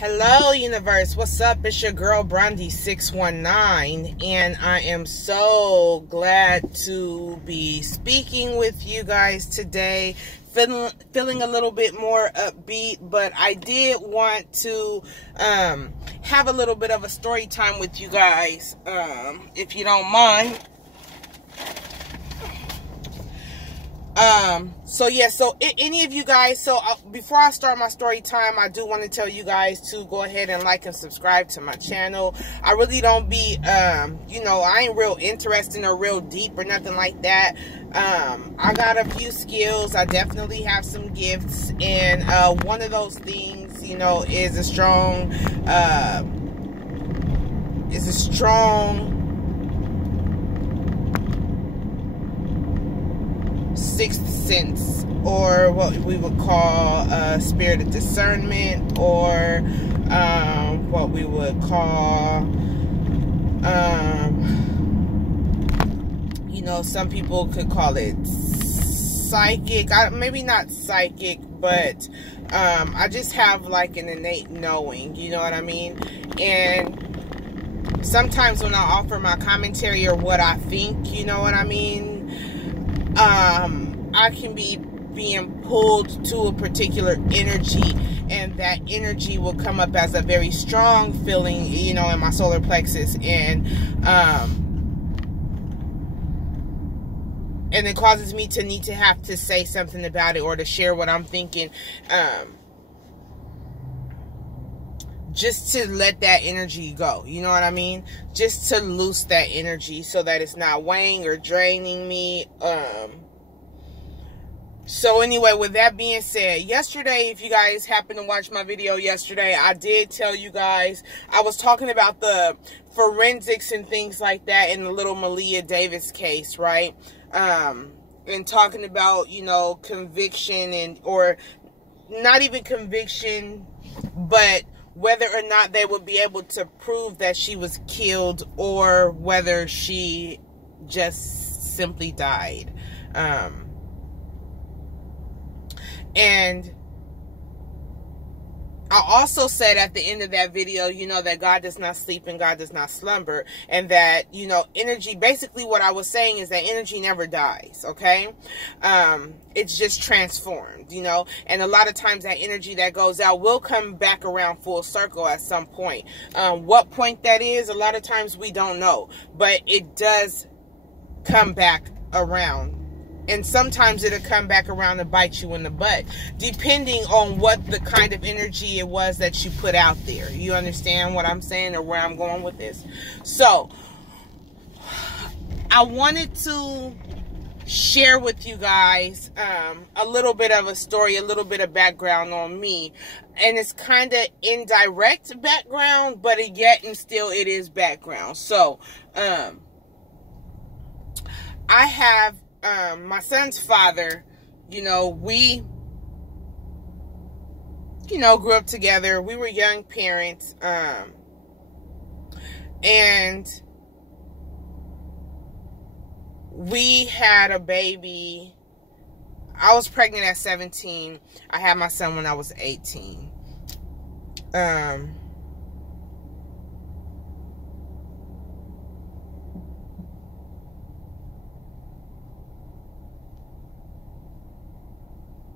Hello universe, what's up? It's your girl Brandy619 and I am so glad to be speaking with you guys today. Feeling a little bit more upbeat, but I did want to have a little bit of a story time with you guys, if you don't mind. So any of you guys, before I start my story time, I do want to tell you guys to go ahead and like and subscribe to my channel. I really don't be, I ain't real interesting or real deep or nothing like that. I got a few skills. I definitely have some gifts, and one of those things, is a strong, sixth sense, or what we would call spirit of discernment, or what we would call, some people could call it psychic. Maybe not psychic, but I just have like an innate knowing, you know what I mean? And sometimes when I offer my commentary or what I think, you know what I mean, I can be being pulled to a particular energy, and that energy will come up as a very strong feeling, in my solar plexus, and it causes me to need to have to say something about it or to share what I'm thinking, just to let that energy go, you know what I mean? Just to loose that energy so that it's not weighing or draining me. So anyway, with that being said, yesterday, if you guys happen to watch my video yesterday, I did tell you guys, I was talking about the forensics and things like that in the little Maleahdavis case, right? And talking about, conviction or not even conviction, but whether or not they would be able to prove that she was killed or whether she just simply died. And I also said at the end of that video, that God does not sleep and God does not slumber. And that, energy, basically what I was saying is that energy never dies, okay? It's just transformed, and a lot of times that energy that goes out will come back around full circle at some point. What point that is, a lot of times we don't know, but it does come back around. And sometimes it'll come back around and bite you in the butt, depending on what the kind of energy it was that you put out there. You understand what I'm saying or where I'm going with this? So, I wanted to share with you guys a little bit of a story, a little bit of background on me. And it's kind of indirect background, but yet and still it is background. So, I have... my son's father, we, grew up together. We were young parents, and we had a baby. I was pregnant at 17. I had my son when I was 18.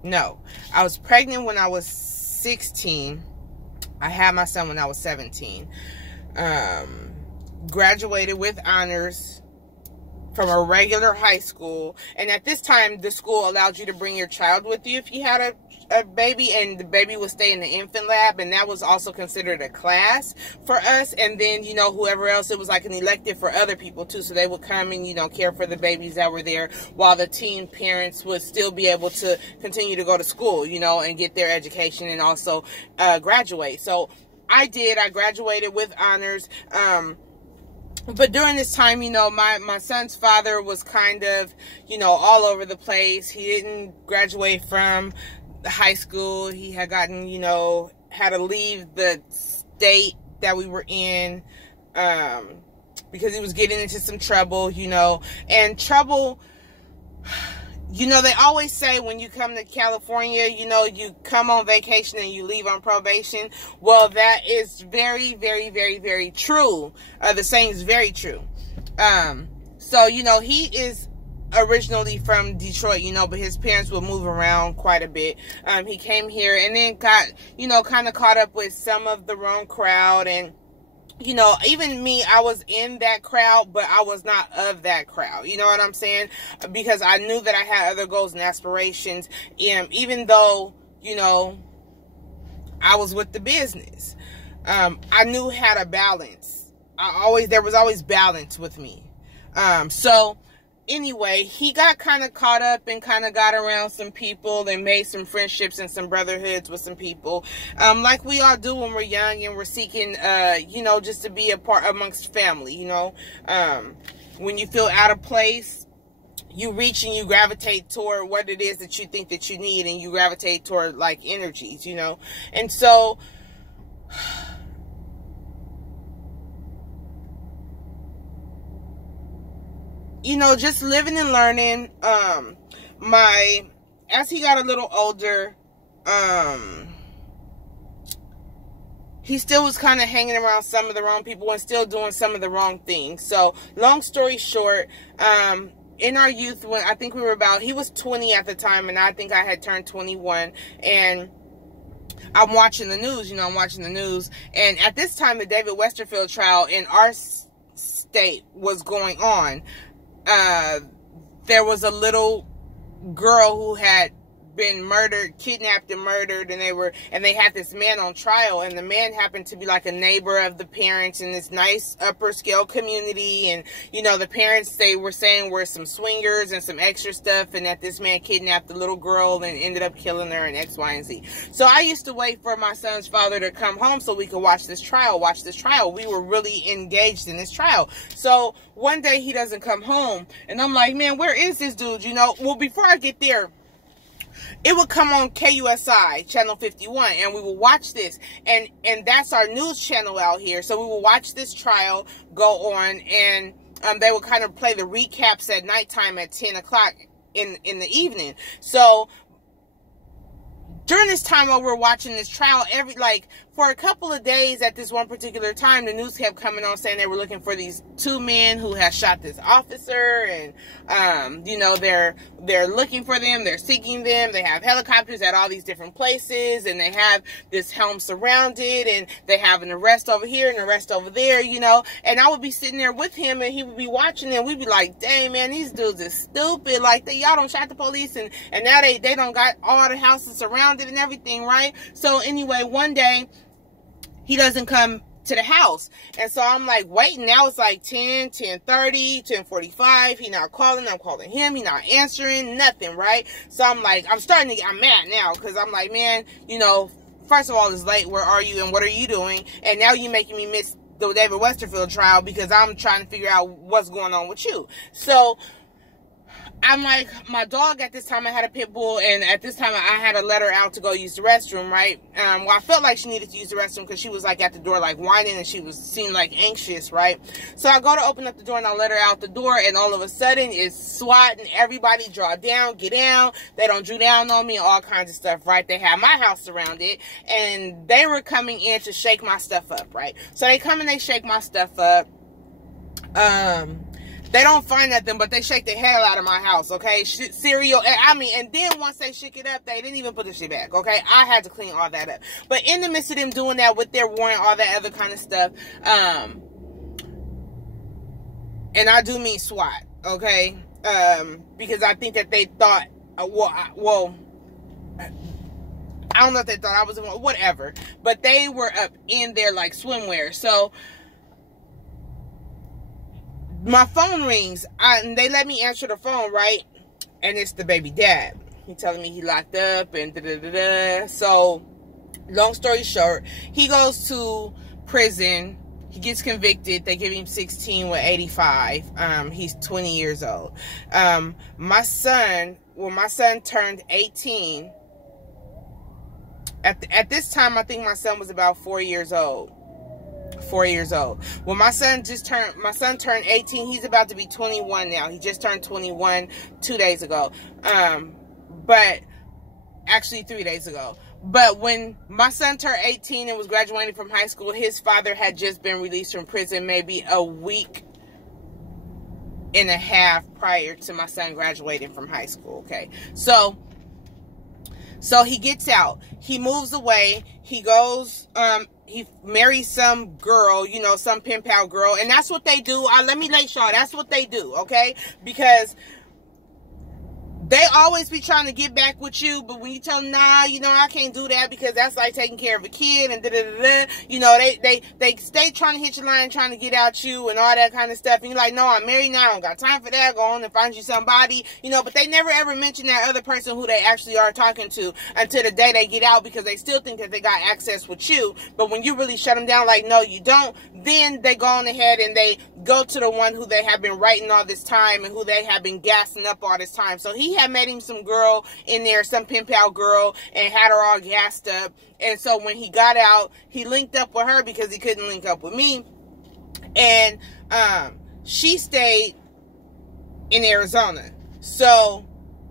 No, I was pregnant when I was 16. I had my son when I was 17. Graduated with honors from a regular high school. And at this time, the school allowed you to bring your child with you if you had a baby, and the baby would stay in the infant lab, and that was also considered a class for us. And then, whoever else, it was like an elective for other people too, so they would come and, care for the babies that were there, while the teen parents would still be able to continue to go to school, and get their education and also graduate. So I graduated with honors. But during this time, my son's father was kind of, all over the place. He didn't graduate from the high school. He had gotten, had to leave the state that we were in, because he was getting into some trouble, and trouble, you know, they always say when you come to California, you know, you come on vacation and you leave on probation. Well, that is very, very, very, very true. The saying is very true. So, you know, he is originally from Detroit, you know, but his parents would move around quite a bit. He came here and then got, you know, kind of caught up with some of the wrong crowd. And, you know, even me, I was in that crowd, but I was not of that crowd. You know what I'm saying? Because I knew that I had other goals and aspirations. And even though, you know, I was with the business, I knew how to balance. There was always balance with me. So anyway, he got kind of caught up and kind of got around some people and made some friendships and some brotherhoods with some people, like we all do when we're young and we're seeking, you know, just to be a part amongst family, you know. When you feel out of place, you reach and you gravitate toward what it is that you think that you need, and you gravitate toward, like, energies, you know. And so you know, just living and learning. As he got a little older, he still was kind of hanging around some of the wrong people and still doing some of the wrong things. So, long story short, in our youth, when I think we were about, he was 20 at the time, and I think I had turned 21, and I'm watching the news, you know, and at this time, the David Westerfield trial in our state was going on. There was a little girl who had been kidnapped and murdered, and they had this man on trial, and the man happened to be like a neighbor of the parents in this nice upper scale community. And, you know, the parents, they were saying, were some swingers and some extra stuff, and that this man kidnapped the little girl and ended up killing her, and X, Y, and Z. So I used to wait for my son's father to come home so we could watch this trial. We were really engaged in this trial. So one day he doesn't come home, and I'm like, man, where is this dude? You know, well, before I get there, it would come on KUSI, channel 51, and we would watch this. And that's our news channel out here. So we would watch this trial go on, and they would kind of play the recaps at nighttime at 10 o'clock in the evening. So during this time while we're watching this trial, for a couple of days at this one particular time, the news kept coming on saying they were looking for these two men who had shot this officer, and you know, they're looking for them, they're seeking them, they have helicopters at all these different places, and they have this home surrounded, and they have an arrest over here and an arrest over there, you know. And I would be sitting there with him, and he would be watching, and we'd be like, dang, man, these dudes is stupid, like, y'all don't shot the police, and now they don't got all the houses surrounded and everything, right? So anyway, one day he doesn't come to the house, and so I'm like waiting. Now it's like 10, 10:30, 10:45. He not calling. I'm calling him. He not answering. Nothing, right? So I'm like, I'm mad now, because I'm like, man, you know, first of all, it's late. Where are you, and what are you doing? And now you're making me miss the David Westerfield trial because I'm trying to figure out what's going on with you. So I'm like, my dog at this time, I had a pit bull, and at this time I had to let her out to go use the restroom, right? Well, I felt like she needed to use the restroom because she was like at the door like whining, and she seemed like anxious, right? So I go to open up the door, and I let her out the door, and all of a sudden it's SWAT, and everybody draw down, get down. They don't drew down on me and all kinds of stuff, right? They had my house surrounded, and they were coming in to shake my stuff up, right? So they come and they shake my stuff up. They don't find nothing, but they shake the hell out of my house, okay? Cereal, and then once they shook it up, they didn't even put the shit back, okay? I had to clean all that up. But in the midst of them doing that with their warrant, all that other kind of stuff, and I do mean SWAT, okay? Because I think that they thought, I don't know if they thought I was, whatever. But they were up in there like swimwear, so my phone rings, and they let me answer the phone, right? And it's the baby dad. He telling me he locked up and da-da-da-da. So, long story short, he goes to prison. He gets convicted. They give him 16 with 85. He's 20 years old. My son turned 18, at this time, I think my son was about 4 years old. 4 years old. Well, my son turned 18. He's about to be 21 now. He just turned 21 2 days ago. But actually 3 days ago. But when my son turned 18 and was graduating from high school, his father had just been released from prison maybe a week and a half prior to my son graduating from high school. Okay. So he gets out. He moves away. He goes, he marries some girl, you know, some pen pal girl. And that's what they do. Let me let y'all, that's what they do, okay? Because they always be trying to get back with you, but when you tell them, nah, you know, I can't do that because that's like taking care of a kid and da-da-da-da, you know, they stay trying to hit your line, trying to get at you and all that kind of stuff. And you're like, no, I'm married now. I don't got time for that. Go on and find you somebody, you know, but they never ever mention that other person who they actually are talking to until the day they get out, because they still think that they got access with you. But when you really shut them down, like, no, you don't, then they go on ahead and they go to the one who they have been writing all this time and who they have been gassing up all this time. So he had met him some girl in there, some pen pal girl, and had her all gassed up. And so when he got out, he linked up with her because he couldn't link up with me. And she stayed in Arizona. So,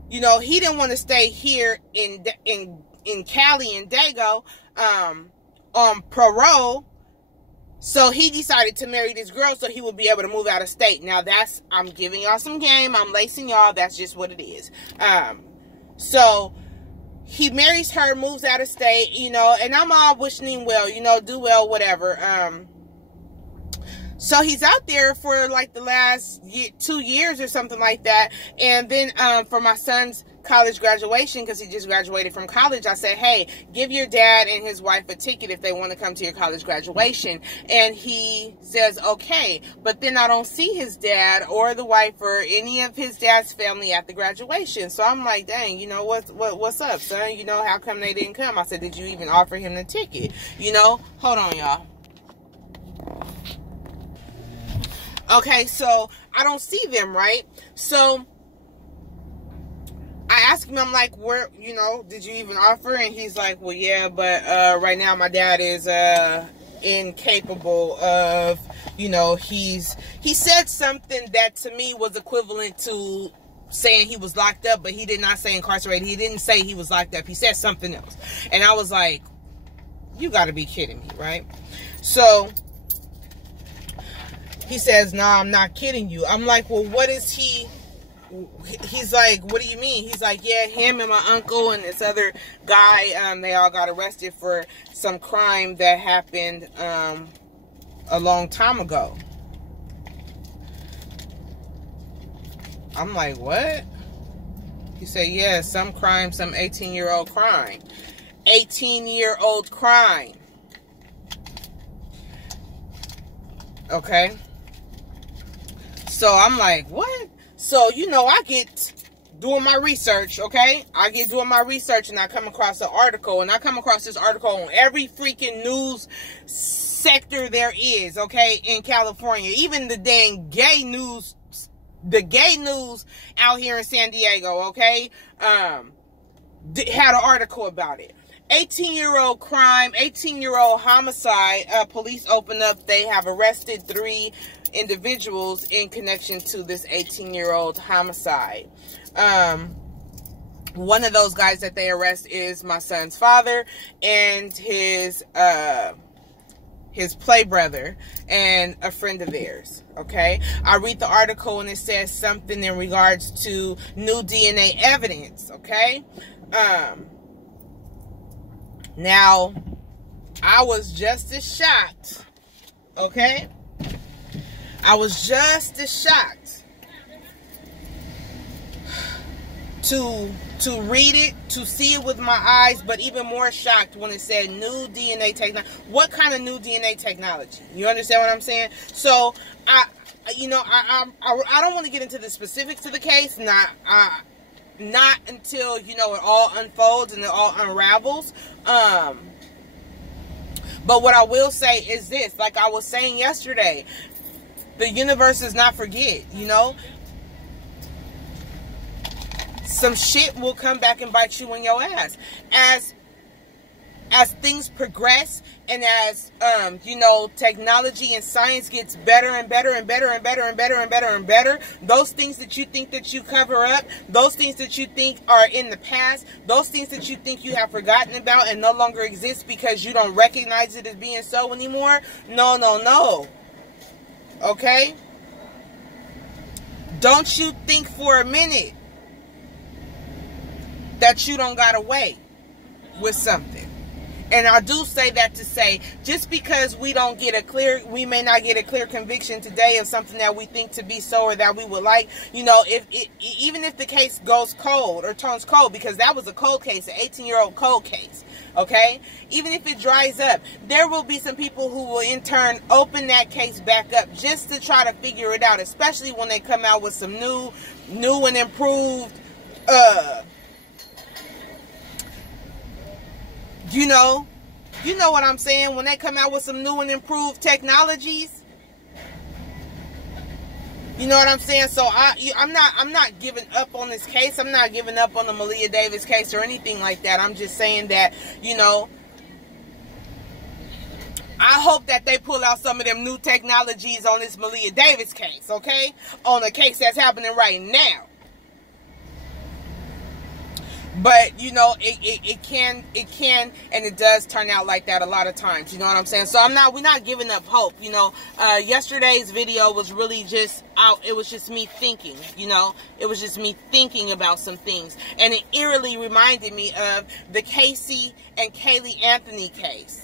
you know, he didn't want to stay here in Cali and Dago on parole. So he decided to marry this girl so he would be able to move out of state. Now I'm giving y'all some game. I'm lacing y'all. That's just what it is. So he marries her, moves out of state, you know, and I'm all wishing him well, you know, do well, whatever. So he's out there for like the last 2 years or something like that. And then for my son's college graduation, because he just graduated from college, I said, hey, give your dad and his wife a ticket if they want to come to your college graduation. And he says, okay. But then I don't see his dad or the wife or any of his dad's family at the graduation. So I'm like, dang, you know, what's up, son? You know, how come they didn't come? I said, did you even offer him the ticket? You know, hold on, y'all. Okay, so I don't see them, right? So I asked him, I'm like, where, you know, did you even offer? And he's like, well, yeah, but right now my dad is incapable of, you know, he said something that to me was equivalent to saying he was locked up, but he did not say incarcerated. He didn't say he was locked up. He said something else. And I was like, you got to be kidding me, right? So he says, no, I'm not kidding you. I'm like, well, what is he? He's like, what do you mean? He's like, yeah, him and my uncle and this other guy, they all got arrested for some crime that happened a long time ago. I'm like, what? He said, yeah, some crime, some 18-year-old crime. 18-year-old crime. Okay. So I'm like, what? So, you know, I get doing my research, okay? I get doing my research and I come across an article. And I come across this article on every freaking news sector there is, okay, in California. Even the dang gay news, the gay news out here in San Diego, okay, had an article about it. 18-year-old crime, 18-year-old homicide. Police open up. They have arrested 3 individuals in connection to this 18-year-old homicide. One of those guys that they arrest is my son's father and his play brother and a friend of theirs. Okay, I read the article and it says something in regards to new DNA evidence. Okay, now I was just as shocked. Okay, I was just as shocked to read it, to see it with my eyes, but even more shocked when it said new DNA technology. What kind of new DNA technology? You understand what I'm saying? So I don't want to get into the specifics of the case, not until, you know, it all unfolds and it all unravels. But what I will say is this, like I was saying yesterday, the universe does not forget, you know. Some shit will come back and bite you in your ass. as things progress and as, you know, technology and science gets better and better and better and better and better and better and better, those things that you think that you cover up, those things that you think are in the past, those things that you think you have forgotten about and no longer exist because you don't recognize it as being so anymore, no, no, no. Okay? Don't you think for a minute that you don't got away with something. And I do say that to say, just because we don't get a clear, we may not get a clear conviction today of something that we think to be so or that we would like, you know, even if the case goes cold or turns cold, because that was a cold case, an 18-year-old cold case, okay? Even if it dries up, there will be some people who will in turn open that case back up just to try to figure it out, especially when they come out with some new and improved, you know what I'm saying? When they come out with some new and improved technologies, you know what I'm saying? So I'm not giving up on this case. I'm not giving up on the Maleah case or anything like that. I'm just saying that, you know, I hope that they pull out some of them new technologies on this Maleah case, okay? On a case that's happening right now. But, you know, it can, and it does turn out like that a lot of times, you know what I'm saying? So we're not giving up hope, you know. Yesterday's video was really just it was just me thinking, you know. It was just me thinking about some things. And it eerily reminded me of the Casey and Kaylee Anthony case.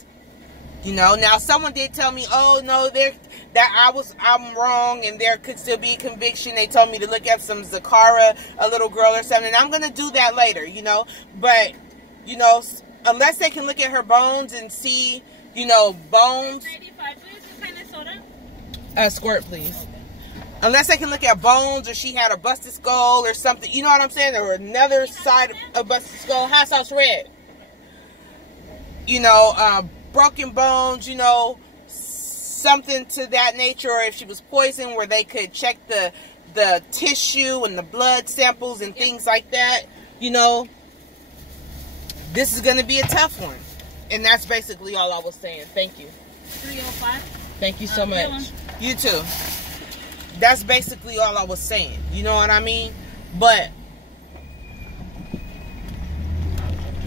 You know, now someone did tell me, oh no, I'm wrong and there could still be a conviction. They told me to look up some Zakara, a little girl or something. And I'm going to do that later, you know. But, you know, unless they can look at her bones and see, you know, bones. Squirt, please. Unless they can look at bones or she had a busted skull or something. You know what I'm saying? Or another side of busted skull. Hot sauce red. You know, broken bones, you know, something to that nature, or if she was poisoned where they could check the tissue and the blood samples and things like that, you know, this is going to be a tough one. And that's basically all I was saying. Thank you. 305. Thank you so much. You too. That's basically all I was saying. You know what I mean? But,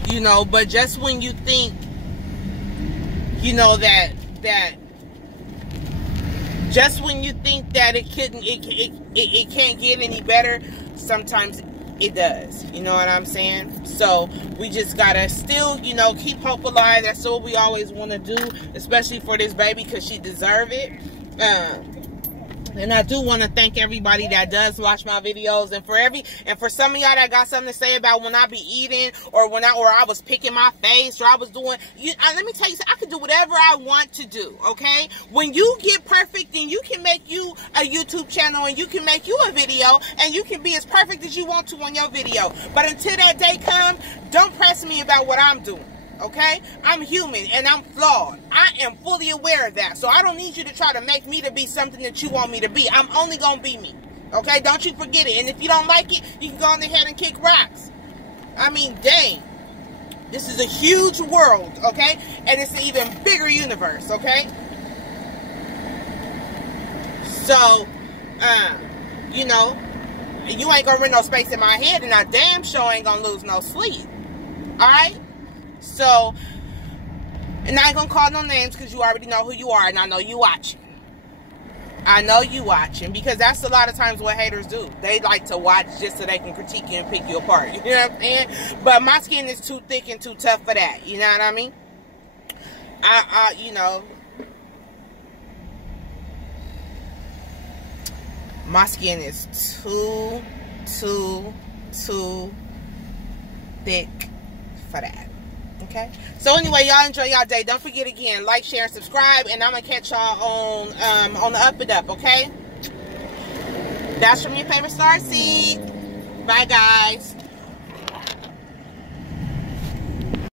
you know, but just when you think, you know, that just when you think that it can't get any better, sometimes it does. You know what I'm saying? So we just gotta still, you know, keep hope alive. That's what we always want to do, especially for this baby, because she deserves it. And I do want to thank everybody that does watch my videos, and for some of y'all that got something to say about when I be eating, or I was picking my face, or I was doing, let me tell you something, I can do whatever I want to do, okay? When you get perfect, then you can make you a YouTube channel, and you can make you a video, and you can be as perfect as you want to on your video. But until that day comes, don't press me about what I'm doing. Okay? I'm human and I'm flawed. I am fully aware of that. So I don't need you to try to make me to be something that you want me to be. I'm only going to be me. Okay? Don't you forget it. And if you don't like it, you can go on ahead and kick rocks. I mean, dang. This is a huge world, okay? And it's an even bigger universe, okay? So, you know, you ain't going to rent no space in my head, and I damn sure ain't going to lose no sleep. Alright? So, and I ain't gonna call no names because you already know who you are, and I know you watching. I know you watching, because that's a lot of times what haters do. They like to watch just so they can critique you and pick you apart. You know what I'm saying? But my skin is too thick and too tough for that. You know what I mean? You know, my skin is too thick for that. Okay, so anyway, y'all enjoy y'all day. Don't forget, again, like, share, and subscribe, and I'm gonna catch y'all on the Up and Up. Okay, that's from your favorite Starseed. Bye, guys.